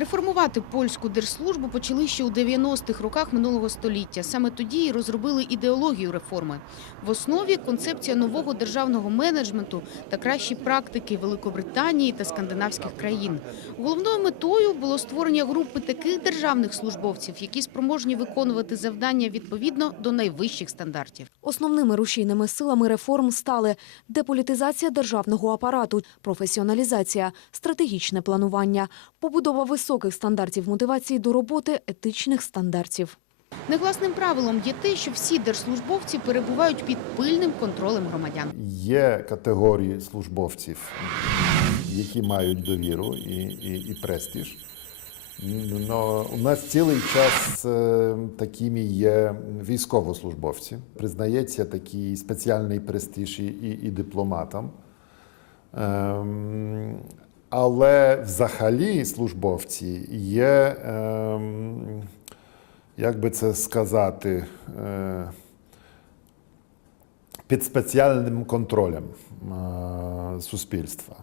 Реформувати польську держслужбу почали ще у 90-х роках минулого століття. Саме тоді і розробили ідеологію реформи. В основі концепція нового державного менеджменту та кращі практики Великобританії та скандинавських країн. Головною метою було створення групи таких державних службовців, які спроможні виконувати завдання відповідно до найвищих стандартів. Основними рушійними силами реформ стали деполітизація державного апарату, професіоналізація, стратегічне планування, побудова високих стандартів мотивації до роботи, етичних стандартів. Негласним правилом є те, що всі держслужбовці перебувають під пильним контролем громадян. Є категорії службовців, які мають довіру і, і, і престиж. Но у нас цілий час е, такими є військовослужбовці. Признається такий спеціальний престиж і, і, і дипломатам. Але взагалі службовці є, ем, як би це сказати, е, під спеціальним контролем е, суспільства.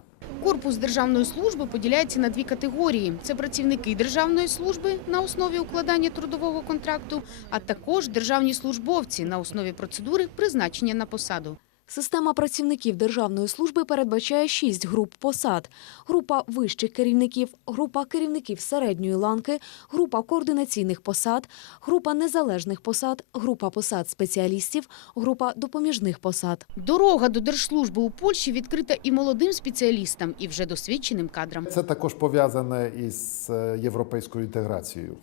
Корпус державної служби поділяється на дві категорії: це працівники державної служби на основі укладання трудового контракту, а також державні службовці на основі процедури призначення на посаду. Система працівників державної служби передбачає шість груп посад: група вищих керівників, група керівників середньої ланки, група координаційних посад, група незалежних посад, група посад спеціалістів, група допоміжних посад. Дорога до держслужби у Польщі відкрита і молодим спеціалістам, і вже досвідченим кадрам. Це також пов'язане із е, європейською інтеграцією.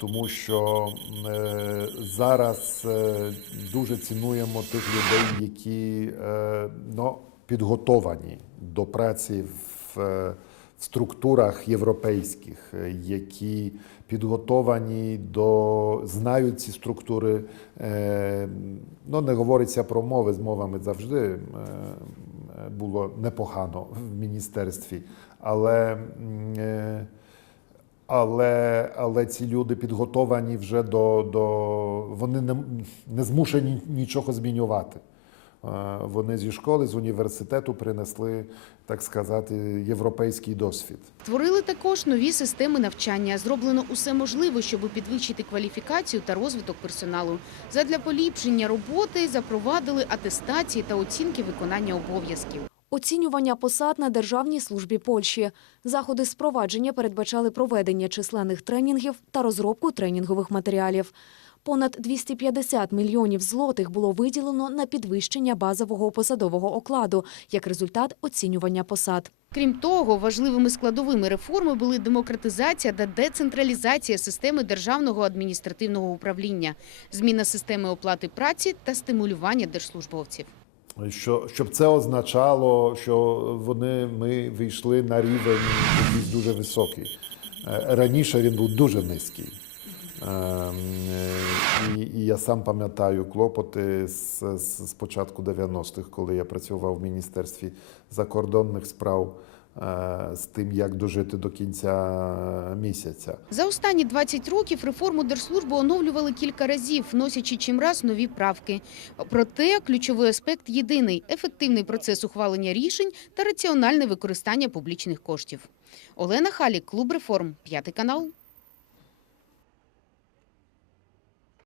Тому що е, зараз е, дуже цінуємо тих людей, які ну, підготовані до праці в, в структурах європейських, які підготовані до знають ці структури. Ну, не говориться про мови з мовами завжди. було непогано в міністерстві, але, але, але ці люди підготовані вже до, до вони не, не змушені нічого змінювати. Е, Вони зі школи, з університету принесли, так сказати, європейський досвід. Створили також нові системи навчання. Зроблено усе можливе, щоб підвищити кваліфікацію та розвиток персоналу. Задля поліпшення роботи запровадили атестації та оцінки виконання обов'язків. Оцінювання посад на державній службі Польщі. Заходи з провадження передбачали проведення численних тренінгів та розробку тренінгових матеріалів. Понад 250 мільйонів злотих було виділено на підвищення базового посадового окладу як результат оцінювання посад. Крім того, важливими складовими реформи були демократизація та децентралізація системи державного адміністративного управління, зміна системи оплати праці та стимулювання держслужбовців. Що, щоб це означало, що вони, ми вийшли на рівень якийсь дуже високий. Е, Раніше він був дуже низький. Ем, І, і я сам пам'ятаю клопоти з, з, з початку 90-х, коли я працював в Міністерстві закордонних справ з тим, як дожити до кінця місяця. За останні 20 років реформу держслужби оновлювали кілька разів, вносячи чимраз нові правки. Проте ключовий аспект єдиний – ефективний процес ухвалення рішень та раціональне використання публічних коштів. Олена Халік, Клуб реформ, п'ятий канал.